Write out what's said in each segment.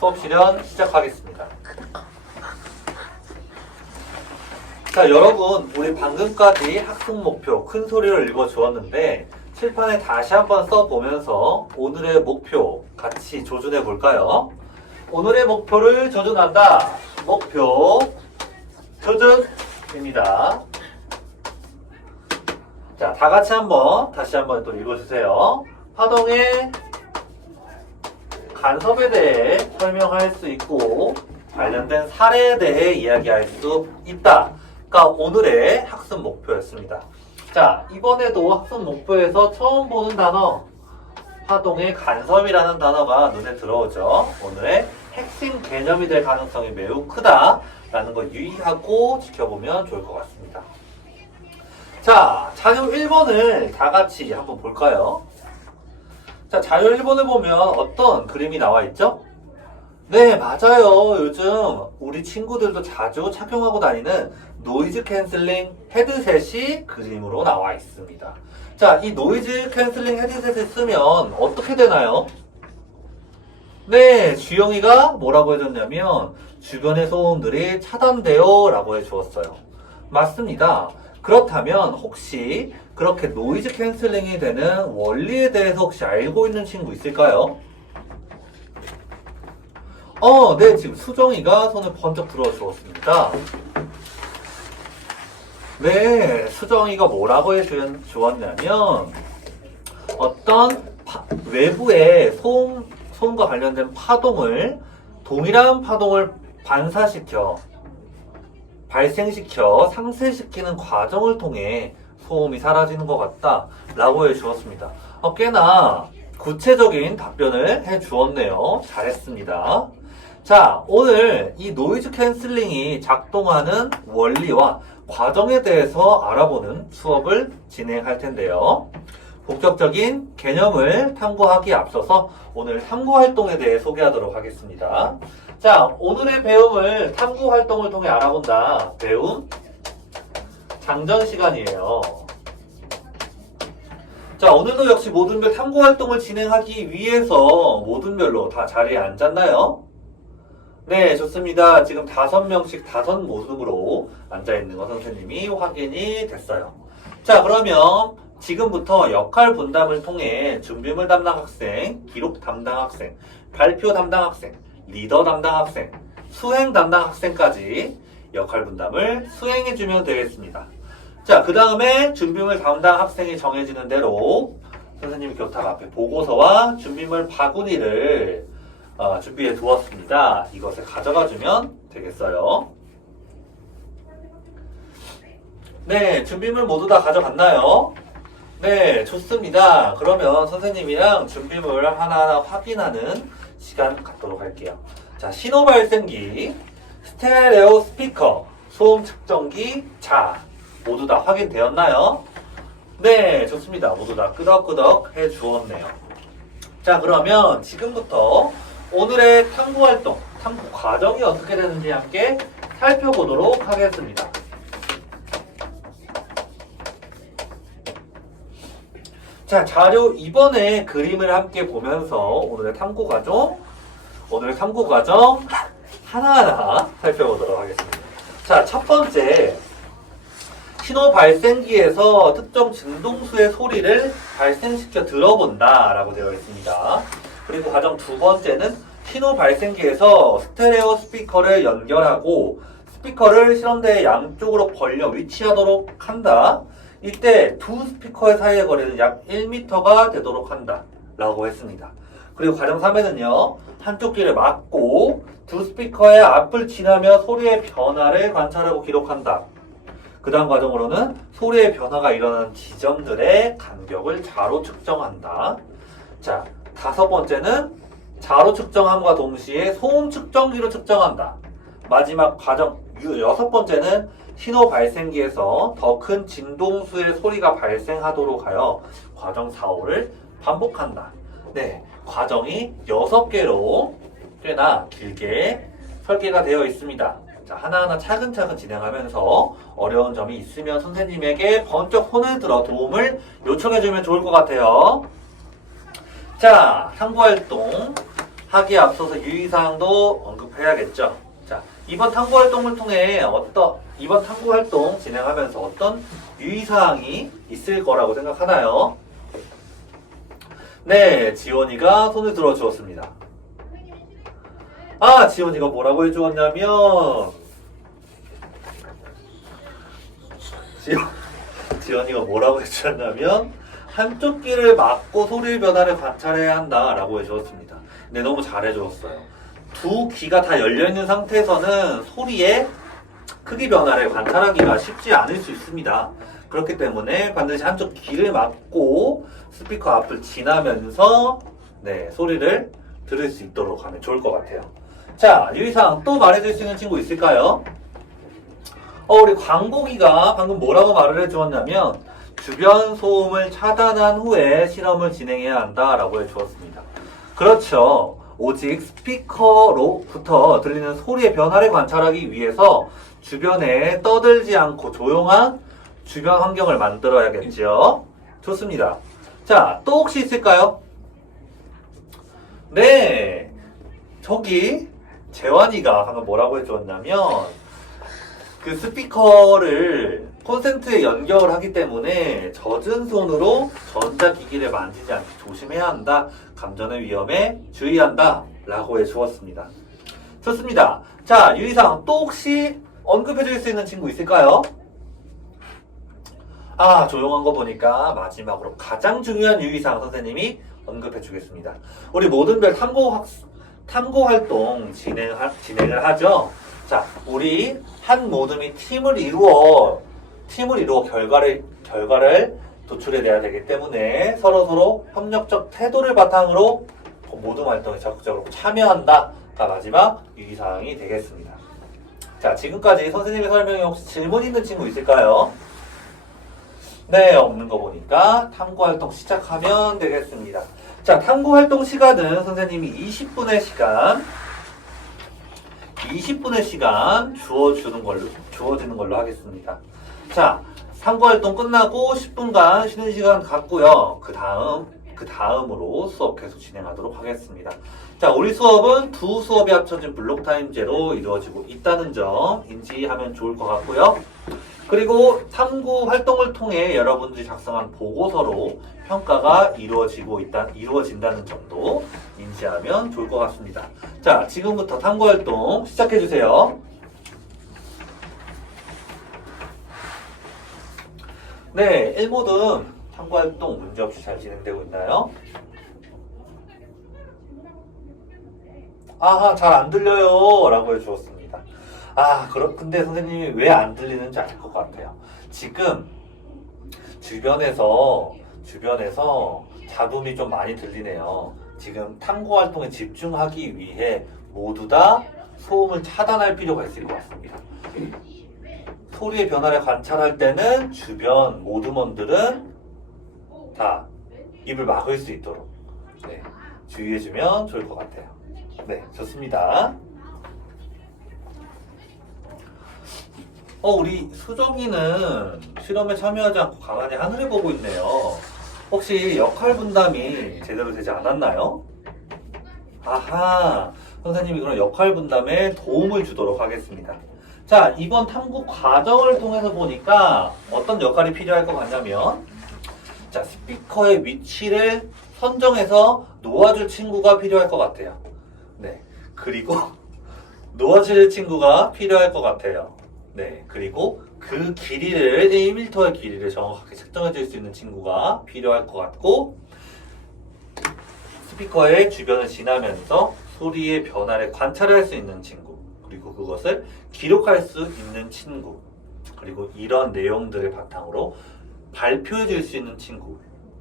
수업 실현 시작하겠습니다. 자, 여러분, 우리 방금까지 학습 목표 큰 소리로 읽어주었는데 칠판에 다시 한번 써보면서 오늘의 목표 같이 조준해 볼까요? 오늘의 목표를 조준한다. 목표 조준입니다. 자, 다 같이 다시 한번 또 읽어주세요. 파동의 간섭에 대해 설명할 수 있고 관련된 사례에 대해 이야기할 수 있다. 가 오늘의 학습 목표였습니다. 자, 이번에도 학습 목표에서 처음 보는 단어 파동의 간섭이라는 단어가 눈에 들어오죠. 오늘의 핵심 개념이 될 가능성이 매우 크다라는 걸 유의하고 지켜보면 좋을 것 같습니다. 자, 자료 1번을 다 같이 한번 볼까요? 자, 자료 1번을 보면 어떤 그림이 나와 있죠? 네, 맞아요. 요즘 우리 친구들도 자주 착용하고 다니는 노이즈 캔슬링 헤드셋이 그림으로 나와 있습니다. 자, 이 노이즈 캔슬링 헤드셋을 쓰면 어떻게 되나요? 네, 주영이가 뭐라고 해줬냐면 주변의 소음들이 차단돼요 라고 해주었어요. 맞습니다. 그렇다면 혹시 그렇게 노이즈 캔슬링이 되는 원리에 대해서 혹시 알고 있는 친구 있을까요? 네, 지금 수정이가 손을 번쩍 들어 주었습니다. 네, 수정이가 뭐라고 해주었냐면 어떤 외부의 소음과 관련된 파동을 동일한 파동을 발생시켜 상쇄시키는 과정을 통해 소음이 사라지는 것 같다 라고 해주었습니다. 꽤나 구체적인 답변을 해주었네요. 잘했습니다. 자, 오늘 이 노이즈 캔슬링이 작동하는 원리와 과정에 대해서 알아보는 수업을 진행할 텐데요. 본격적인 개념을 탐구하기에 앞서서 오늘 탐구활동에 대해 소개하도록 하겠습니다. 자, 오늘의 배움을 탐구활동을 통해 알아본다. 배움 장전 시간이에요. 자, 오늘도 역시 모든별 탐구활동을 진행하기 위해서 모든별로 다 자리에 앉았나요? 네, 좋습니다. 지금 5명씩 5모습으로 앉아있는 거 선생님이 확인이 됐어요. 자, 그러면 지금부터 역할 분담을 통해 준비물 담당 학생, 기록 담당 학생, 발표 담당 학생, 리더 담당 학생, 수행 담당 학생까지 역할 분담을 수행해주면 되겠습니다. 자, 그 다음에 준비물 담당 학생이 정해지는 대로 선생님 교탁 앞에 보고서와 준비물 바구니를 준비해 두었습니다. 이것을 가져가 주면 되겠어요. 네, 준비물 모두 다 가져갔나요? 네, 좋습니다. 그러면 선생님이랑 준비물 하나하나 확인하는 시간 갖도록 할게요. 자, 신호 발생기, 스테레오 스피커, 소음 측정기, 자, 모두 다 확인되었나요? 네, 좋습니다. 모두 다 끄덕끄덕 해 주었네요. 자, 그러면 지금부터 오늘의 탐구활동, 탐구 과정이 어떻게 되는지 함께 살펴보도록 하겠습니다. 자, 자료 2번의 그림을 함께 보면서 오늘의 탐구 과정 하나하나 살펴보도록 하겠습니다. 자, 첫 번째, 신호 발생기에서 특정 진동수의 소리를 발생시켜 들어본다 라고 되어 있습니다. 그리고 과정 두 번째는 신호 발생기에서 스테레오 스피커를 연결하고 스피커를 실험대의 양쪽으로 벌려 위치하도록 한다. 이때 두 스피커의 사이의 거리는 약 1m가 되도록 한다 라고 했습니다. 그리고 과정 3에는요, 한쪽 귀를 막고 두 스피커의 앞을 지나며 소리의 변화를 관찰하고 기록한다. 그 다음 과정으로는 소리의 변화가 일어나는 지점들의 간격을 자로 측정한다. 자, 5번째는 자로 측정함과 동시에 소음 측정기로 측정한다. 마지막 과정 6번째는 신호 발생기에서 더 큰 진동수의 소리가 발생하도록 하여 과정 4, 5를 반복한다. 네, 과정이 6개로 꽤나 길게 설계가 되어 있습니다. 자, 하나하나 차근차근 진행하면서 어려운 점이 있으면 선생님에게 번쩍 손을 들어 도움을 요청해주면 좋을 것 같아요. 자, 탐구활동 하기에 앞서서 유의사항도 언급해야겠죠. 자, 이번 탐구 활동을 통해 이번 탐구 활동 진행하면서 어떤 유의사항이 있을 거라고 생각하나요? 네, 지원이가 손을 들어 주었습니다. 아, 지원이가 뭐라고 해주었냐면, 지원이가 뭐라고 해주었냐면, 한쪽 귀를 막고 소리 변화를 관찰해야 한다라고 해주었습니다. 네, 너무 잘해주었어요. 두 귀가 다 열려있는 상태에서는 소리의 크기 변화를 관찰하기가 쉽지 않을 수 있습니다. 그렇기 때문에 반드시 한쪽 귀를 막고 스피커 앞을 지나면서 네, 소리를 들을 수 있도록 하면 좋을 것 같아요. 자, 유의사항 또 말해줄 수 있는 친구 있을까요? 우리 광복이가 방금 뭐라고 말을 해주었냐면 주변 소음을 차단한 후에 실험을 진행해야 한다라고 해주었습니다. 그렇죠. 오직 스피커로부터 들리는 소리의 변화를 관찰하기 위해서 주변에 떠들지 않고 조용한 주변 환경을 만들어야겠죠. 좋습니다. 자, 또 혹시 있을까요? 네, 저기 재환이가 방금 뭐라고 해주었냐면 그 스피커를 콘센트에 연결하기 때문에 젖은 손으로 전자기기를 만지지 않게 조심해야 한다. 감전의 위험에 주의한다. 라고 해주었습니다. 좋습니다. 자, 유의사항 또 혹시 언급해 줄 수 있는 친구 있을까요? 아, 조용한 거 보니까 마지막으로 가장 중요한 유의사항 선생님이 언급해 주겠습니다. 우리 모든 별 탐구 활동 진행을 하죠. 자, 우리 한 모둠이 팀을 이루어 결과를 도출해내야 되기 때문에 서로 협력적 태도를 바탕으로 모둠 활동에 적극적으로 참여한다가 마지막 유의사항이 되겠습니다. 자, 지금까지 선생님의 설명에 혹시 질문 있는 친구 있을까요? 네, 없는 거 보니까 탐구 활동 시작하면 되겠습니다. 자, 탐구 활동 시간은 선생님이 20분의 시간 주어지는 걸로 하겠습니다. 자, 탐구 활동 끝나고 10분간 쉬는 시간 갖고요. 그 다음으로 수업 계속 진행하도록 하겠습니다. 자, 우리 수업은 두 수업이 합쳐진 블록 타임제로 이루어지고 있다는 점 인지하면 좋을 것 같고요. 그리고 탐구 활동을 통해 여러분들이 작성한 보고서로 평가가 이루어진다는 점도 인지하면 좋을 것 같습니다. 자, 지금부터 탐구 활동 시작해주세요. 네, 1모듬 탐구 활동 문제없이 잘 진행되고 있나요? 아하, 잘 안 들려요 라고 해주었습니다. 근데 선생님이 왜 안 들리는지 알 것 같아요. 지금 주변에서 잡음이 좀 많이 들리네요. 지금 탐구 활동에 집중하기 위해 모두 다 소음을 차단할 필요가 있을 것 같습니다. 소리의 변화를 관찰할 때는 주변 모둠원들은 다 입을 막을 수 있도록 주의해주면 좋을 것 같아요. 네, 좋습니다. 우리 수정이는 실험에 참여하지 않고 가만히 하늘을 보고 있네요. 혹시 역할 분담이 제대로 되지 않았나요? 아하, 선생님이 그럼 역할 분담에 도움을 주도록 하겠습니다. 자, 이번 탐구 과정을 통해서 보니까 어떤 역할이 필요할 것 같냐면, 자, 스피커의 위치를 선정해서 놓아줄 친구가 필요할 것 같아요. 네, 그리고 놓아줄 친구가 필요할 것 같아요. 네, 그리고 그 길이를 1m의 길이를 정확하게 측정해 줄 수 있는 친구가 필요할 것 같고, 스피커의 주변을 지나면서 소리의 변화를 관찰할 수 있는 친구, 그리고 그것을 기록할 수 있는 친구, 그리고 이런 내용들을 바탕으로 발표해 줄 수 있는 친구.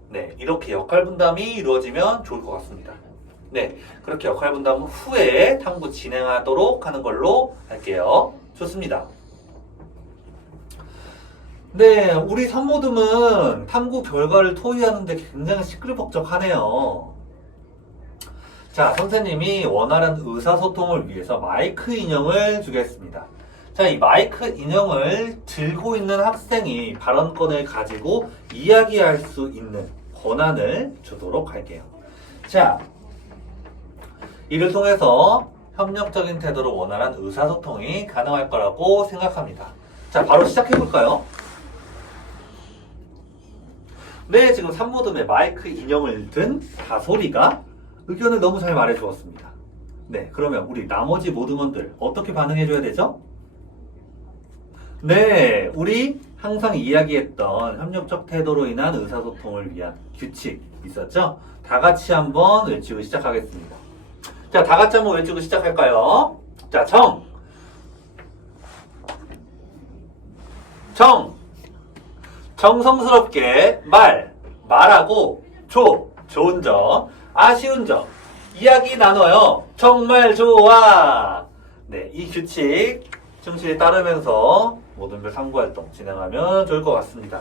네, 이렇게 역할 분담이 이루어지면 좋을 것 같습니다. 네, 그렇게 역할 분담 후에 탐구 진행하도록 하는 걸로 할게요. 좋습니다. 네, 우리 산모듬은 탐구 결과를 토의하는데 굉장히 시끌벅적하네요. 자, 선생님이 원활한 의사소통을 위해서 마이크 인형을 주겠습니다. 자, 이 마이크 인형을 들고 있는 학생이 발언권을 가지고 이야기할 수 있는 권한을 주도록 할게요. 자, 이를 통해서 협력적인 태도로 원활한 의사소통이 가능할 거라고 생각합니다. 자, 바로 시작해볼까요? 네, 지금 산모듬의 마이크 인형을 든 다솔이가 의견을 너무 잘 말해주었습니다. 네, 그러면 우리 나머지 모듬원들 어떻게 반응해줘야 되죠? 네, 우리 항상 이야기했던 협력적 태도로 인한 의사소통을 위한 규칙 있었죠? 다 같이 한번 외치고 시작하겠습니다. 자, 다 같이 한번 외치고 시작할까요? 자, 정성스럽게 말하고 좋은 점, 아쉬운 점, 이야기 나눠요. 정말 좋아. 네, 이 규칙 충실히 따르면서 모든별 탐구활동 진행하면 좋을 것 같습니다.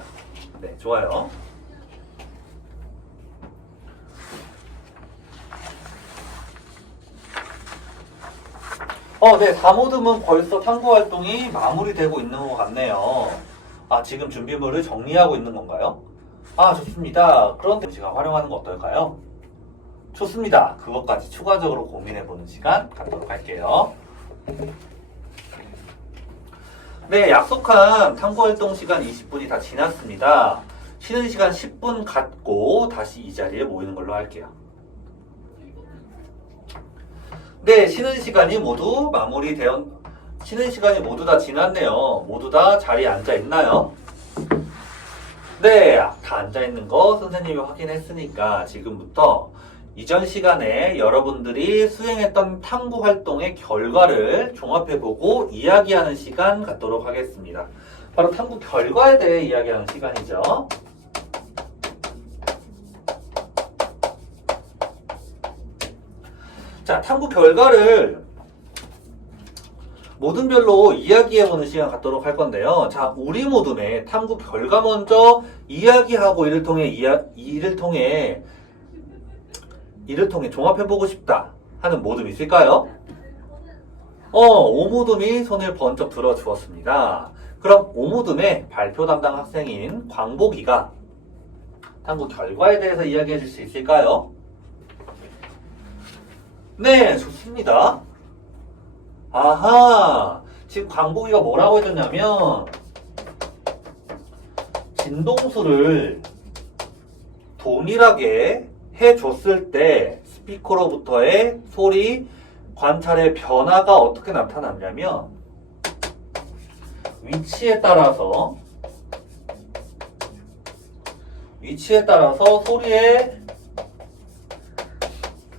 네, 좋아요. 네, 4모듬은 벌써 탐구활동이 마무리되고 있는 것 같네요. 지금 준비물을 정리하고 있는 건가요? 좋습니다. 그런데 시간 활용하는 거 어떨까요? 좋습니다. 그것까지 추가적으로 고민해보는 시간 갖도록 할게요. 네, 약속한 탐구활동 시간 20분이 다 지났습니다. 쉬는 시간 10분 갖고 다시 이 자리에 모이는 걸로 할게요. 네, 쉬는 시간이 모두 다 지났네요. 모두 다 자리에 앉아 있나요? 네, 다 앉아 있는 거 선생님이 확인했으니까 지금부터 이전 시간에 여러분들이 수행했던 탐구 활동의 결과를 종합해보고 이야기하는 시간 갖도록 하겠습니다. 바로 탐구 결과에 대해 이야기하는 시간이죠. 자, 탐구 결과를 모둠별로 이야기해보는 시간 갖도록 할 건데요. 자, 우리 모둠의 탐구 결과 먼저 이야기하고 이를 통해 종합해보고 싶다 하는 모둠 있을까요? 5모둠이 손을 번쩍 들어주었습니다. 그럼 5모둠의 발표 담당 학생인 광복이가 탐구 결과에 대해서 이야기해 줄 수 있을까요? 네, 좋습니다. 아하, 지금 광복이가 뭐라고 해줬냐면 진동수를 동일하게 해줬을 때 스피커로부터의 소리 관찰의 변화가 어떻게 나타났냐면 위치에 따라서 소리의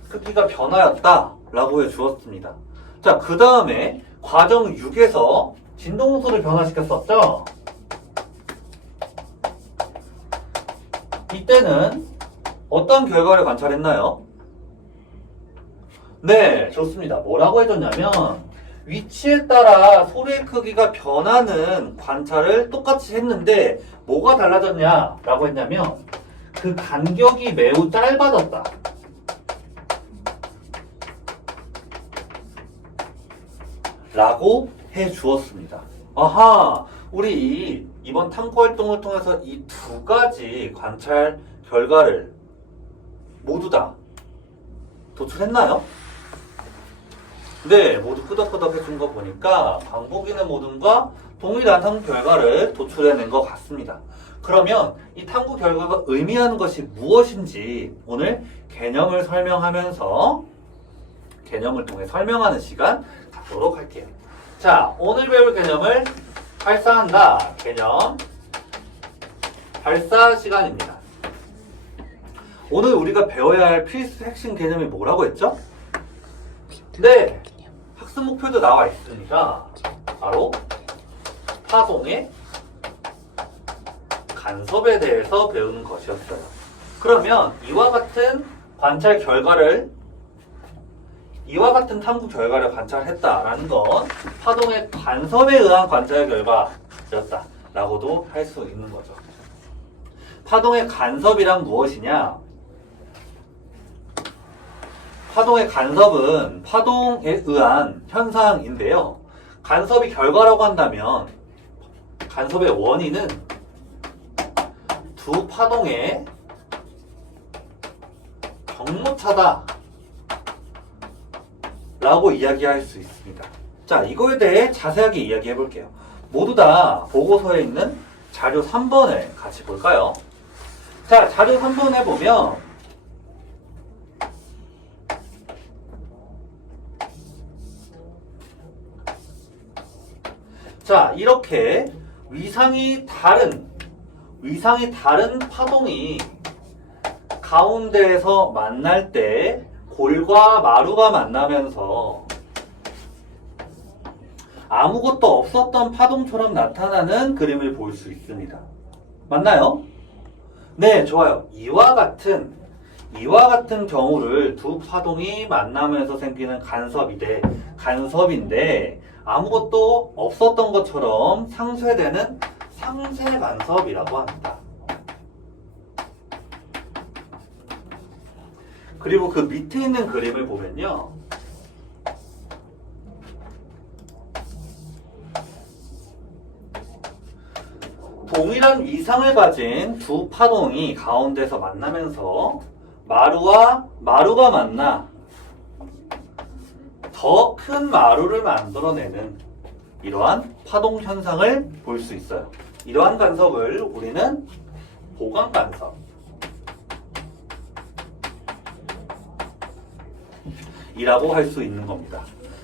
크기가 변화였다 라고 해주었습니다. 자, 그 다음에 과정 6에서 진동수를 변화시켰었죠? 이때는 어떤 결과를 관찰했나요? 네, 좋습니다. 뭐라고 해줬냐면 위치에 따라 소리의 크기가 변하는 관찰을 똑같이 했는데 뭐가 달라졌냐 라고 했냐면 그 간격이 매우 짧아졌다 라고 해주었습니다. 아하, 우리 이번 탐구 활동을 통해서 이 두 가지 관찰 결과를 모두 다 도출했나요? 네, 모두 끄덕끄덕 해준 거 보니까 광복이는 모둠과 동일한 탐구 결과를 도출해낸 것 같습니다. 그러면 이 탐구 결과가 의미하는 것이 무엇인지 오늘 개념을 통해 설명하는 시간 갖도록 할게요. 자, 오늘 배울 개념을 발사한다. 개념 발사 시간입니다. 오늘 우리가 배워야 할 필수 핵심 개념이 뭐라고 했죠? 네, 학습 목표도 나와 있으니까 바로 파동의 간섭에 대해서 배우는 것이었어요. 그러면 이와 같은 탐구 결과를 관찰했다라는 건 파동의 간섭에 의한 관찰 결과였다라고도 할 수 있는 거죠. 파동의 간섭이란 무엇이냐? 파동의 간섭은 파동에 의한 현상인데요. 간섭이 결과라고 한다면 간섭의 원인은 두 파동의 경무차다 라고 이야기할 수 있습니다. 자, 이거에 대해 자세하게 이야기해 볼게요. 모두 다 보고서에 있는 자료 3번을 같이 볼까요? 자, 자료 3번에 보면 자, 이렇게 위상이 다른 파동이 가운데에서 만날 때 골과 마루가 만나면서 아무것도 없었던 파동처럼 나타나는 그림을 볼 수 있습니다. 맞나요? 네, 좋아요. 이와 같은 경우를 두 파동이 만나면서 생기는 간섭인데 아무것도 없었던 것처럼 상쇄되는 상쇄간섭이라고 합니다. 그리고 그 밑에 있는 그림을 보면요. 동일한 위상을 가진 두 파동이 가운데서 만나면서 마루가 만나 더 큰 마루를 만들어내는 이러한 파동 현상을 볼 수 있어요. 이러한 간섭을 우리는 보강 간섭 이라고 할 수 있는 겁니다.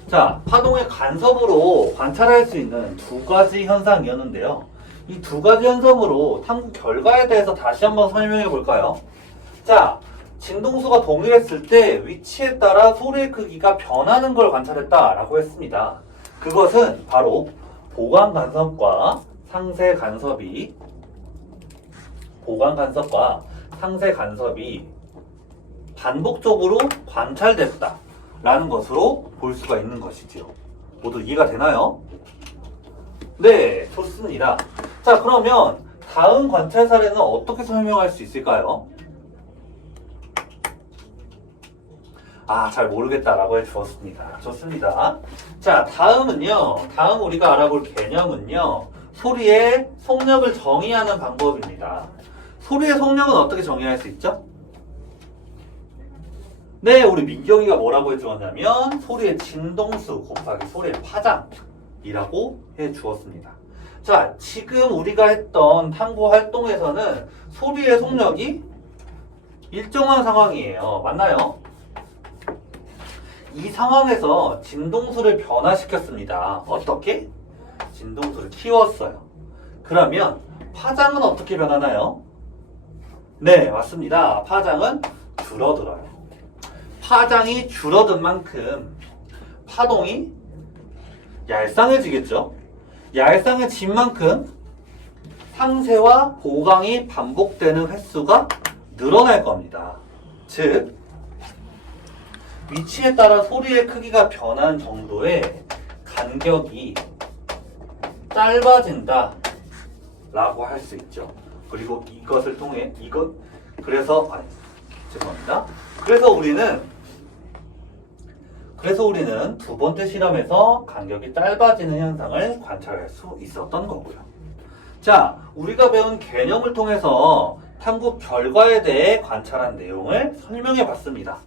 자, 파동의 간섭으로 관찰할 수 있는 두 가지 현상이었는데요. 이 두 가지 현상으로 탐구 결과에 대해서 다시 한번 설명해 볼까요? 자, 진동수가 동일했을 때 위치에 따라 소리의 크기가 변하는 걸 관찰했다라고 했습니다. 그것은 바로 보강 간섭과 상쇄 간섭이 반복적으로 관찰됐다라는 것으로 볼 수가 있는 것이지요. 모두 이해가 되나요? 네, 좋습니다. 자, 그러면 다음 관찰 사례는 어떻게 설명할 수 있을까요? 잘 모르겠다라고 해주었습니다. 좋습니다. 자, 다음 우리가 알아볼 개념은요, 소리의 속력을 정의하는 방법입니다. 소리의 속력은 어떻게 정의할 수 있죠? 네, 우리 민경이가 뭐라고 해주었냐면, 소리의 진동수 곱하기 소리의 파장이라고 해주었습니다. 자, 지금 우리가 했던 탐구 활동에서는 소리의 속력이 일정한 상황이에요. 맞나요? 이 상황에서 진동수를 변화시켰습니다. 어떻게? 진동수를 키웠어요. 그러면 파장은 어떻게 변하나요? 네, 맞습니다. 파장은 줄어들어요. 파장이 줄어든 만큼 파동이 얄쌍해지겠죠? 얄쌍해진 만큼 상쇄와 보강이 반복되는 횟수가 늘어날 겁니다. 즉, 위치에 따라 소리의 크기가 변한 정도의 간격이 짧아진다 라고 할 수 있죠. 그리고 이것을 통해 그래서 우리는 두 번째 실험에서 간격이 짧아지는 현상을 관찰할 수 있었던 거고요. 자, 우리가 배운 개념을 통해서 탐구 결과에 대해 관찰한 내용을 설명해 봤습니다.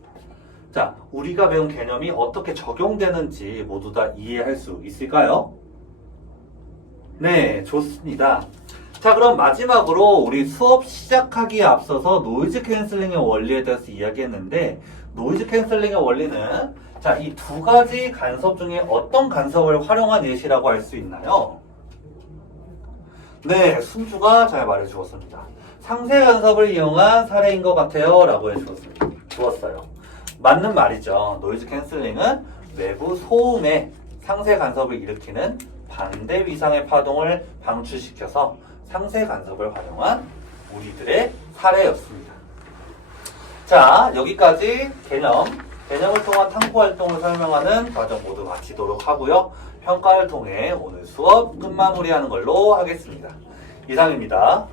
자, 우리가 배운 개념이 어떻게 적용되는지 모두 다 이해할 수 있을까요? 네, 좋습니다. 자, 그럼 마지막으로 우리 수업 시작하기에 앞서서 노이즈 캔슬링의 원리에 대해서 이야기했는데, 노이즈 캔슬링의 원리는 자, 이 두 가지 간섭 중에 어떤 간섭을 활용한 예시라고 할 수 있나요? 네, 순주가 잘 말해주었습니다. 상쇄 간섭을 이용한 사례인 것 같아요 라고 해주었어요. 맞는 말이죠. 노이즈 캔슬링은 외부 소음에 상쇄 간섭을 일으키는 반대 위상의 파동을 방출시켜서 상쇄 간섭을 활용한 우리들의 사례였습니다. 자, 여기까지 개념을 통한 탐구 활동을 설명하는 과정 모두 마치도록 하고요. 평가를 통해 오늘 수업 끝마무리하는 걸로 하겠습니다. 이상입니다.